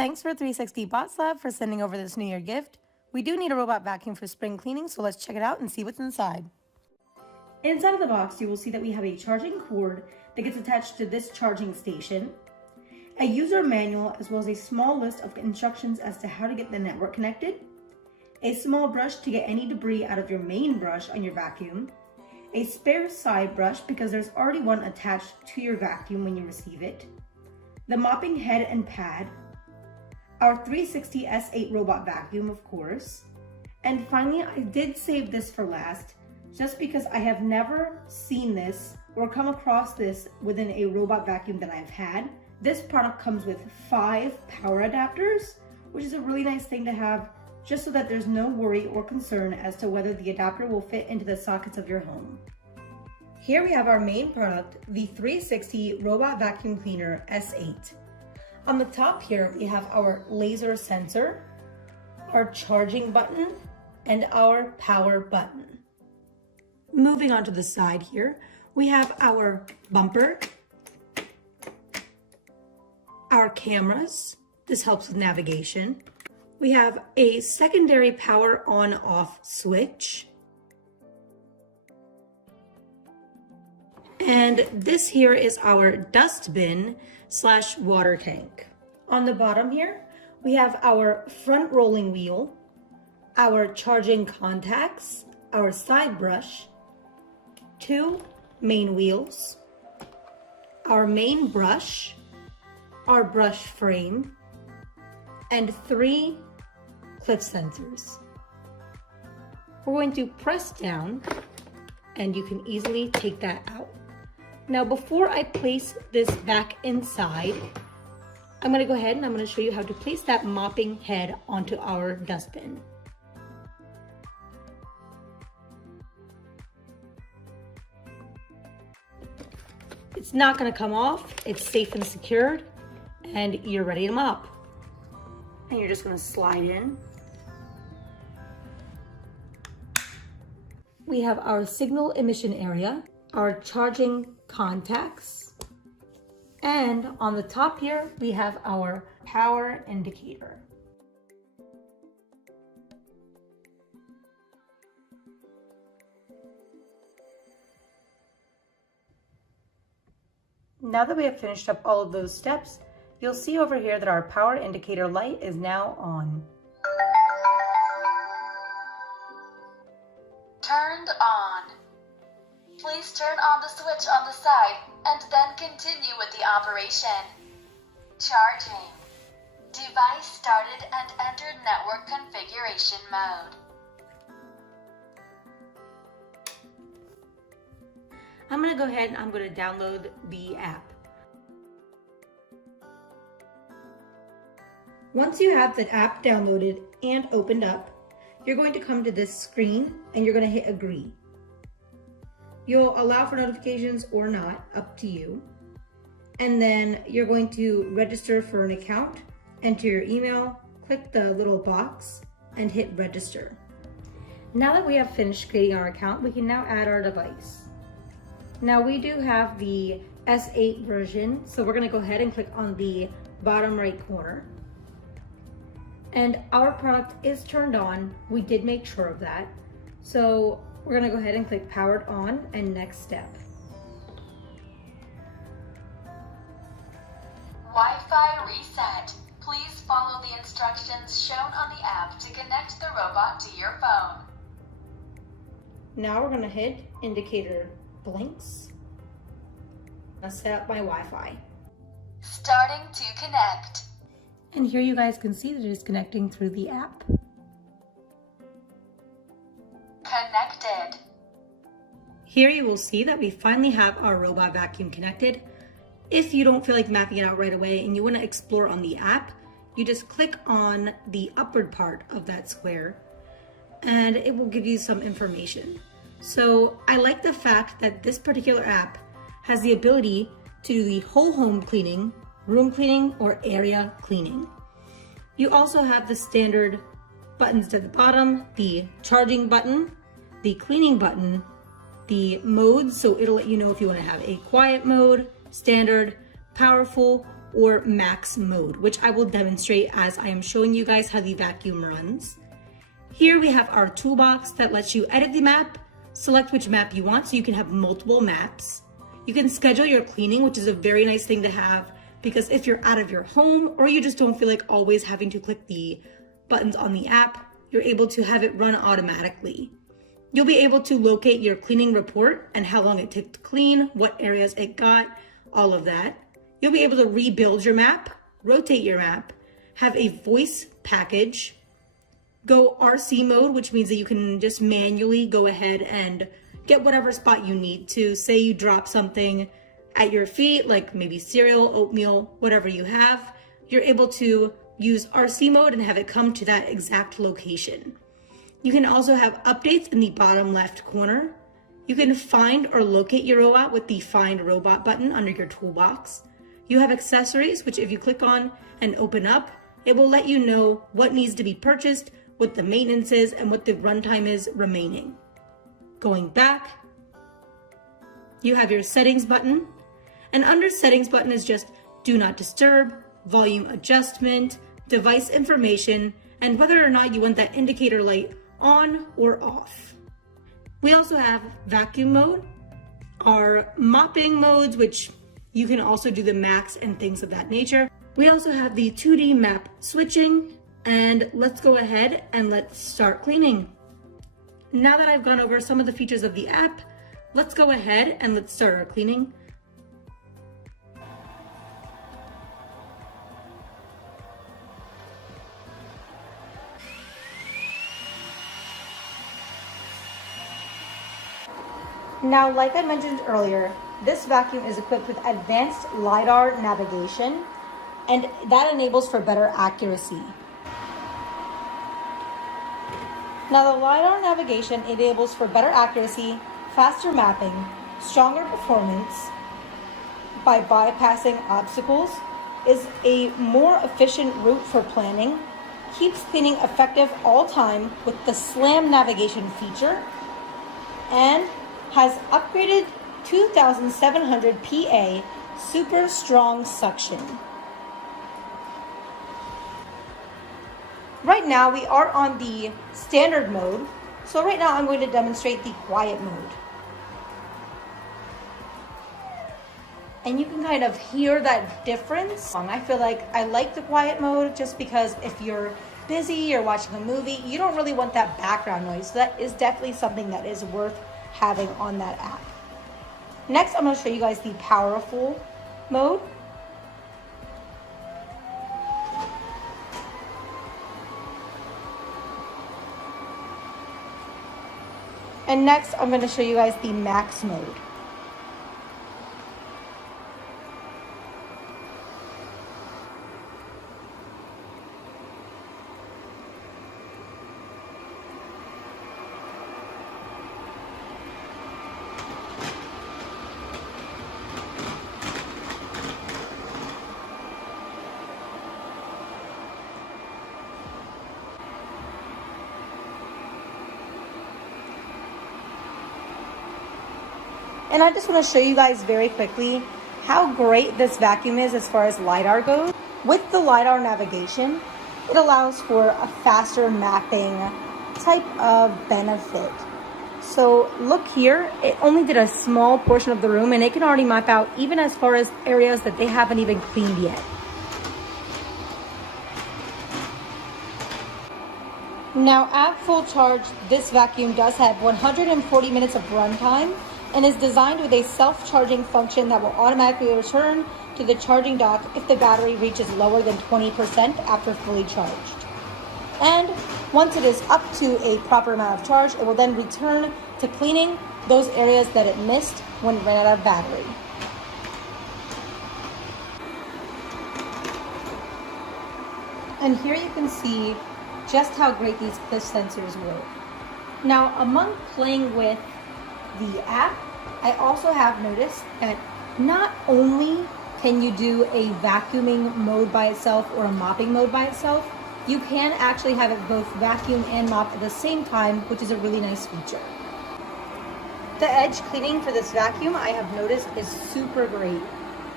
Thanks for 360 Bot Slab for sending over this New Year gift. We do need a robot vacuum for spring cleaning, so let's check it out and see what's inside. Inside of the box, you will see that we have a charging cord that gets attached to this charging station, a user manual, as well as a small list of instructions as to how to get the network connected, a small brush to get any debris out of your main brush on your vacuum, a spare side brush because there's already one attached to your vacuum when you receive it, the mopping head and pad, our 360 S8 robot vacuum, of course, and finally, I did save this for last just because I have never seen this or come across this within a robot vacuum that I've had. This product comes with 5 power adapters, which is a really nice thing to have just so that there's no worry or concern as to whether the adapter will fit into the sockets of your home. Here we have our main product, the 360 Robot Vacuum Cleaner S8. On the top here, we have our laser sensor, our charging button, and our power button. Moving on to the side here, we have our bumper, our cameras. This helps with navigation. We have a secondary power on-off switch. And this here is our dustbin / water tank. On the bottom here, we have our front rolling wheel, our charging contacts, our side brush, 2 main wheels, our main brush, our brush frame, and 3 clip sensors. We're going to press down and you can easily take that out. Now, before I place this back inside, I'm gonna go ahead and I'm gonna show you how to place that mopping head onto our dustbin. It's not gonna come off, it's safe and secured, and you're ready to mop. And you're just gonna slide in. We have our signal emission area, our charging contacts, and on the top here, we have our power indicator. Now that we have finished up all of those steps, you'll see over here that our power indicator light is now on. Turned on. Please turn on the switch on the side and then continue with the operation. Charging. Device started and entered network configuration mode. I'm gonna go ahead and I'm gonna download the app. Once you have the app downloaded and opened up, you're going to come to this screen and you're gonna hit agree. You'll allow for notifications or not, up to you. And then you're going to register for an account, enter your email, click the little box, and hit register. Now that we have finished creating our account, we can now add our device. Now we do have the S8 version, so we're gonna go ahead and click on the bottom right corner. And our product is turned on. We did make sure of that. So we're gonna go ahead and click powered on and next step. Wi-Fi reset. Please follow the instructions shown on the app to connect the robot to your phone. Now we're gonna hit indicator blinks. I'll set up my Wi-Fi. Starting to connect. And here you guys can see that it is connecting through the app. Connected. Here you will see that we finally have our robot vacuum connected. If you don't feel like mapping it out right away and you want to explore on the app, you just click on the upward part of that square and it will give you some information. So I like the fact that this particular app has the ability to do the whole home cleaning, room cleaning, or area cleaning. You also have the standard buttons at the bottom, the charging button, the cleaning button, the modes, so it'll let you know if you want to have a quiet mode, standard, powerful, or max mode, which I will demonstrate as I am showing you guys how the vacuum runs. Here we have our toolbox that lets you edit the map, select which map you want so you can have multiple maps. You can schedule your cleaning, which is a very nice thing to have because if you're out of your home or you just don't feel like always having to click the buttons on the app, you're able to have it run automatically. You'll be able to locate your cleaning report and how long it took to clean, what areas it got, all of that. You'll be able to rebuild your map, rotate your map, have a voice package, go RC mode, which means that you can just manually go ahead and get whatever spot you need to. Say you drop something at your feet, like maybe cereal, oatmeal, whatever you have, you're able to use RC mode and have it come to that exact location. You can also have updates in the bottom left corner. You can find or locate your robot with the Find Robot button under your toolbox. You have accessories, which if you click on and open up, it will let you know what needs to be purchased, what the maintenance is, and what the runtime is remaining. Going back, you have your settings button, and under settings button is just do not disturb, volume adjustment, device information, and whether or not you want that indicator light on or off. We also have vacuum mode, our mopping modes, which you can also do the max and things of that nature. We also have the 2D map switching, and let's go ahead and let's start cleaning. Now that I've gone over some of the features of the app, let's go ahead and let's start our cleaning. Now, like I mentioned earlier, this vacuum is equipped with advanced LiDAR navigation, and that enables for better accuracy. Now, the LiDAR navigation enables for better accuracy, faster mapping, stronger performance by bypassing obstacles, is a more efficient route for planning, keeps cleaning effective all time with the SLAM navigation feature, and has upgraded 2700 PA super strong suction. Right now we are on the standard mode, so right now I'm going to demonstrate the quiet mode. And you can kind of hear that difference. I feel like I like the quiet mode just because if you're busy, you're watching a movie, you don't really want that background noise. So that is definitely something that is worth having on that app. Next, I'm going to show you guys the powerful mode. And next, I'm going to show you guys the max mode. And I just want to show you guys very quickly how great this vacuum is as far as LiDAR goes. With the LiDAR navigation, it allows for a faster mapping type of benefit. So look here, it only did a small portion of the room and it can already map out even as far as areas that they haven't even cleaned yet. Now at full charge, this vacuum does have 140 minutes of runtime and is designed with a self-charging function that will automatically return to the charging dock if the battery reaches lower than 20% after fully charged. And once it is up to a proper amount of charge, it will then return to cleaning those areas that it missed when it ran out of battery. And here you can see just how great these cliff sensors work. Now, among playing with the app, I also have noticed that not only can you do a vacuuming mode by itself or a mopping mode by itself, you can actually have it both vacuum and mop at the same time, which is a really nice feature. The edge cleaning for this vacuum I have noticed is super great.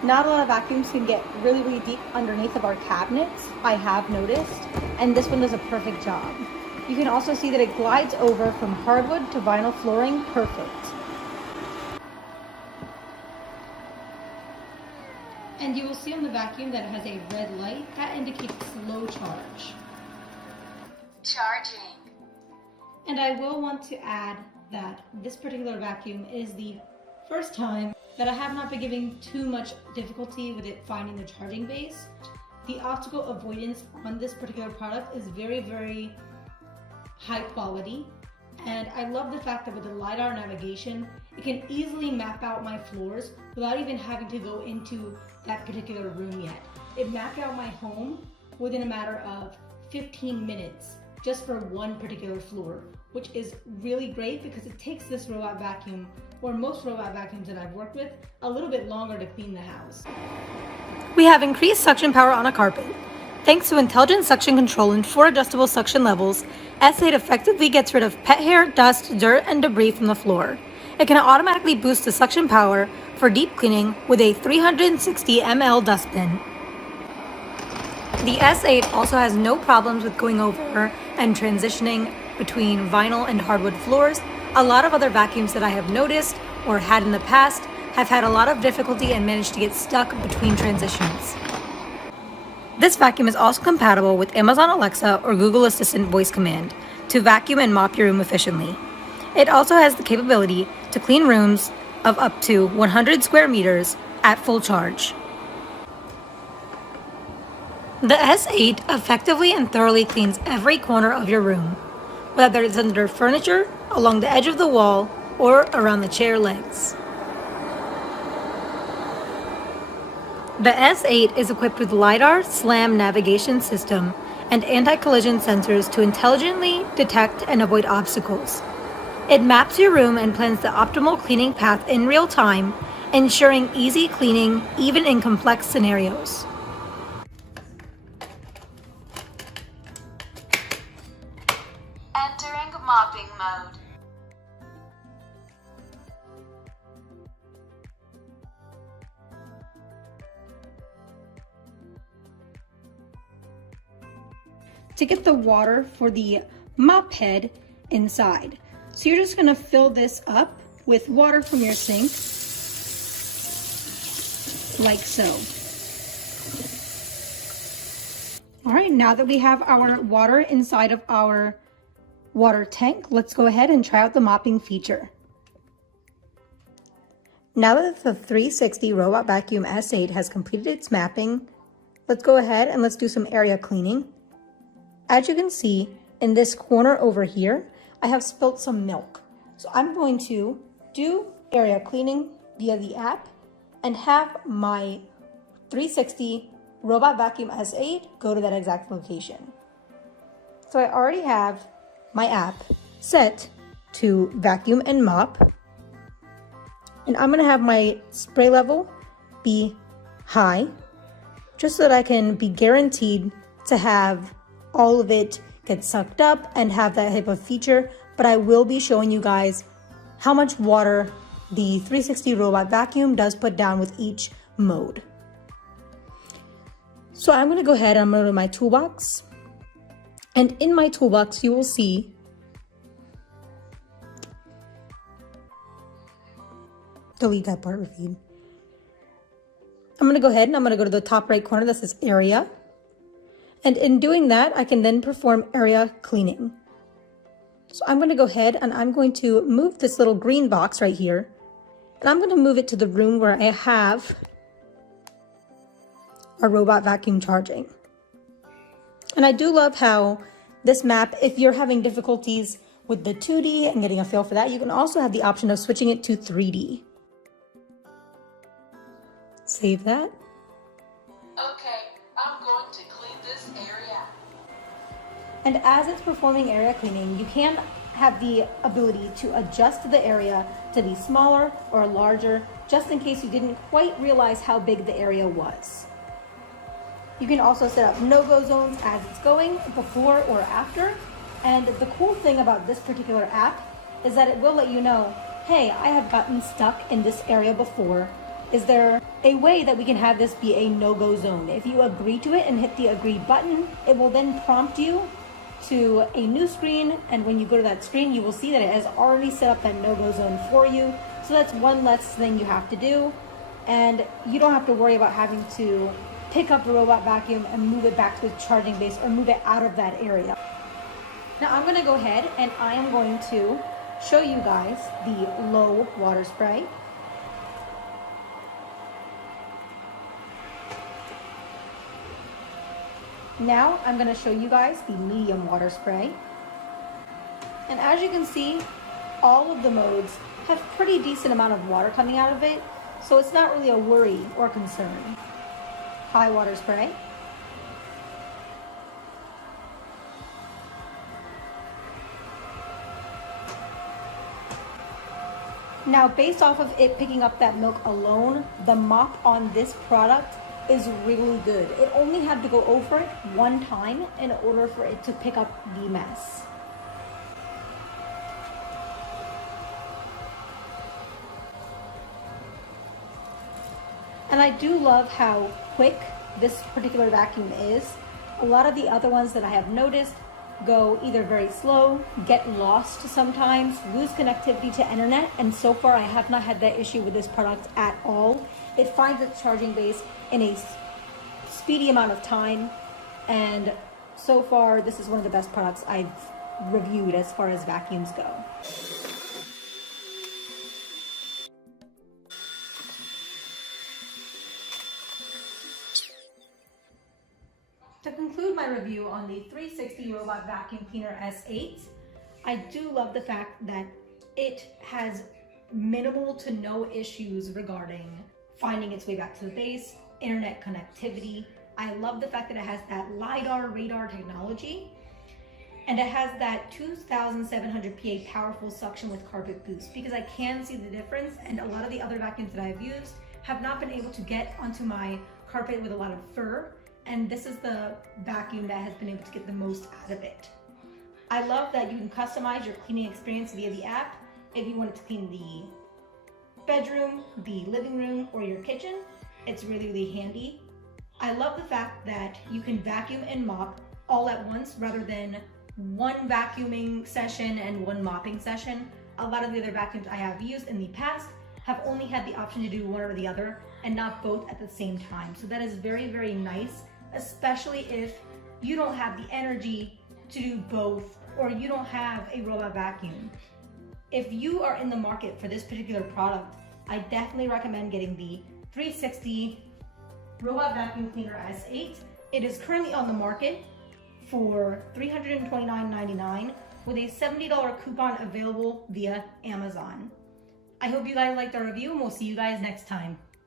Not a lot of vacuums can get really, really deep underneath of our cabinets, I have noticed, and this one does a perfect job. You can also see that it glides over from hardwood to vinyl flooring perfect. And you will see on the vacuum that it has a red light. That indicates slow charge. Charging. And I will want to add that this particular vacuum is the first time that I have not been giving too much difficulty with it finding the charging base. The obstacle avoidance on this particular product is very, very high quality. And I love the fact that with the LiDAR navigation, it can easily map out my floors without even having to go into that particular room yet. It mapped out my home within a matter of 15 minutes just for one particular floor, which is really great because it takes this robot vacuum, or most robot vacuums that I've worked with, a little bit longer to clean the house. We have increased suction power on a carpet. Thanks to intelligent suction control and 4 adjustable suction levels, S8 effectively gets rid of pet hair, dust, dirt, and debris from the floor. It can automatically boost the suction power for deep cleaning with a 360 ml dustbin. The S8 also has no problems with going over and transitioning between vinyl and hardwood floors. A lot of other vacuums that I have noticed or had in the past have had a lot of difficulty and managed to get stuck between transitions. This vacuum is also compatible with Amazon Alexa or Google Assistant voice command to vacuum and mop your room efficiently. It also has the capability to clean rooms of up to 100 square meters at full charge. The S8 effectively and thoroughly cleans every corner of your room, whether it's under furniture, along the edge of the wall, or around the chair legs. The S8 is equipped with LiDAR SLAM navigation system and anti-collision sensors to intelligently detect and avoid obstacles. It maps your room and plans the optimal cleaning path in real time, ensuring easy cleaning even in complex scenarios. Entering mopping mode. To get the water for the mop head inside. So you're just gonna fill this up with water from your sink, like so. All right, now that we have our water inside of our water tank, let's go ahead and try out the mopping feature. Now that the 360 Robot Vacuum S8 has completed its mapping, let's go ahead and let's do some area cleaning. As you can see, in this corner over here, I have spilt some milk. So I'm going to do area cleaning via the app and have my 360 Robot Vacuum S8 go to that exact location. So I already have my app set to vacuum and mop. And I'm gonna have my spray level be high, just so that I can be guaranteed to have all of it get sucked up and have that type of feature. But I will be showing you guys how much water the 360 Robot Vacuum does put down with each mode. So I'm gonna go ahead and I'm gonna go to my toolbox. And in my toolbox, you will see delete that part, repeat. I'm gonna go ahead and I'm gonna go to the top right corner that says area. And in doing that, I can then perform area cleaning. So I'm gonna go ahead and I'm going to move this little green box right here. And I'm gonna move it to the room where I have our robot vacuum charging. And I do love how this map, if you're having difficulties with the 2D and getting a feel for that, you can also have the option of switching it to 3D. Save that. Okay, I'm going to clean this area. And as it's performing area cleaning, you can have the ability to adjust the area to be smaller or larger, just in case you didn't quite realize how big the area was. You can also set up no-go zones as it's going, before or after. And the cool thing about this particular app is that it will let you know, hey, I have gotten stuck in this area before. is there a way that we can have this be a no-go zone? If you agree to it and hit the agree button, it will then prompt you to a new screen, and when you go to that screen, you will see that it has already set up that no-go zone for you. So that's one less thing you have to do, and you don't have to worry about having to pick up the robot vacuum and move it back to its charging base or move it out of that area. Now I'm going to go ahead and I am going to show you guys the low water spray. Now I'm going to show you guys the medium water spray. And as you can see, all of the modes have pretty decent amount of water coming out of it, so it's not really a worry or concern. High water spray. Now, based off of it picking up that milk alone, the mop on this product is really good. It only had to go over it one time in order for it to pick up the mess. And I do love how quick this particular vacuum is. A lot of the other ones that I have noticed go either very slow, get lost sometimes, lose connectivity to internet, and so far I have not had that issue with this product at all. It finds its charging base in a speedy amount of time, and so far this is one of the best products I've reviewed as far as vacuums go. To conclude my review on the 360 Robot Vacuum Cleaner S8, I do love the fact that it has minimal to no issues regarding finding its way back to the base, internet connectivity. I love the fact that it has that LiDAR radar technology, and it has that 2,700 PA powerful suction with carpet boost, because I can see the difference, and a lot of the other vacuums that I've used have not been able to get onto my carpet with a lot of fur, and this is the vacuum that has been able to get the most out of it. I love that you can customize your cleaning experience via the app. If you wanted to clean the bedroom, the living room, or your kitchen, it's really, really handy. I love the fact that you can vacuum and mop all at once rather than one vacuuming session and one mopping session. A lot of the other vacuums I have used in the past have only had the option to do one or the other and not both at the same time. So that is very, very nice, especially if you don't have the energy to do both, or you don't have a robot vacuum. If you are in the market for this particular product, I definitely recommend getting the 360 Robot Vacuum Cleaner S8. It is currently on the market for $329.99 with a $70 coupon available via Amazon. I hope you guys liked our review, and we'll see you guys next time.